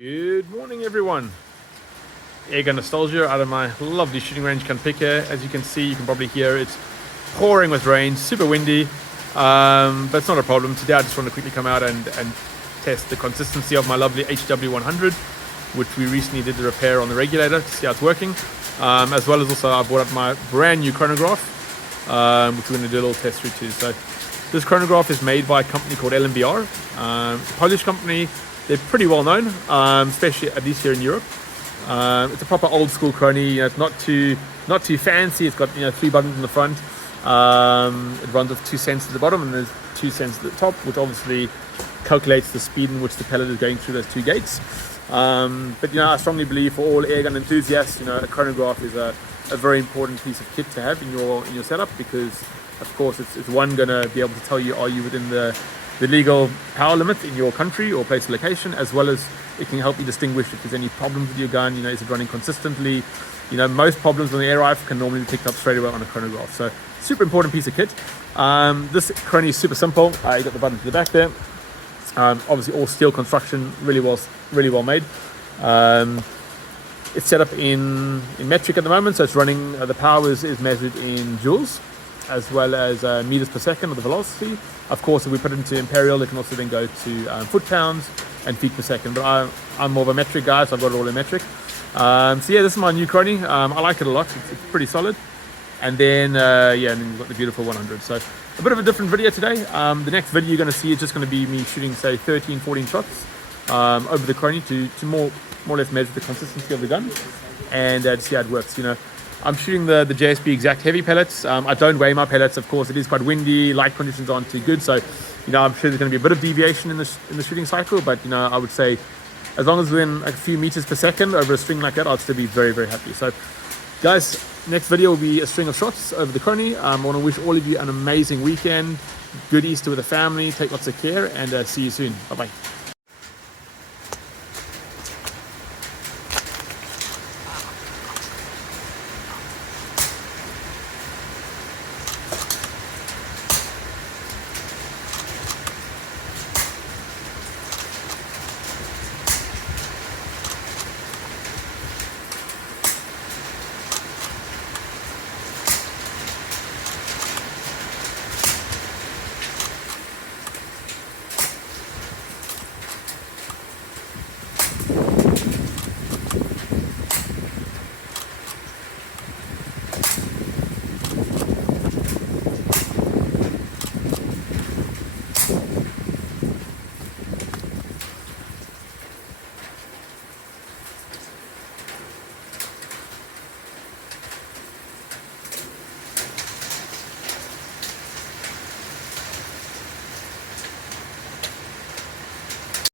Good morning, everyone. Airgun nostalgia out of my lovely shooting range, Kanpika. As you can see, you can probably hear it's pouring with rain, super windy, but it's not a problem. Today I just want to quickly come out and test the consistency of my lovely HW100, which we recently did the repair on the regulator to see how it's working, as well as also I brought up my brand new chronograph, which we're going to do a little test through too. So this chronograph is made by a company called LMBR. It's a Polish company. They're pretty well known, especially at least here in Europe. It's a proper old school chrono. It's not too fancy. It's got 3 buttons in the front. It runs with 2 cents at the bottom, and there's 2 cents at the top, which obviously calculates the speed in which the pellet is going through those 2 gates. But I strongly believe for all airgun enthusiasts, a chronograph is a very important piece of kit to have in your setup, because of course it's one going to be able to tell you, are you within the legal power limit in your country or place of location, as well as it can help you distinguish if there's any problems with your gun. Is it running consistently? Most problems on the air rifle can normally be picked up straight away on a chronograph. So super important piece of kit. This chrono is super simple. You got the button to the back there. Obviously all steel construction, really well made. It's set up in metric at the moment, so it's running, the power is measured in joules, as well as meters per second of the velocity. Of course, if we put it into imperial, it can also then go to foot pounds and feet per second. But I'm more of a metric guy, so I've got it all in metric. So yeah, this is my new chrono. I like it a lot. It's pretty solid. And then and then you've got the beautiful 100. So a bit of a different video today. The next video you're going to see is just going to be me shooting, say, 13, 14 shots over the chrono to more or less measure the consistency of the gun and to see how it works. I'm shooting the JSB exact heavy pellets. I don't weigh my pellets, of course. It is quite windy, light conditions aren't too good, so I'm sure there's going to be a bit of deviation in the shooting cycle, but I would say as long as within a few meters per second over a string like that, I'd still be very, very happy. So guys, next video will be a string of shots over the chrono. I want to wish all of you an amazing weekend, good Easter with the family, take lots of care, and see you soon. Bye bye.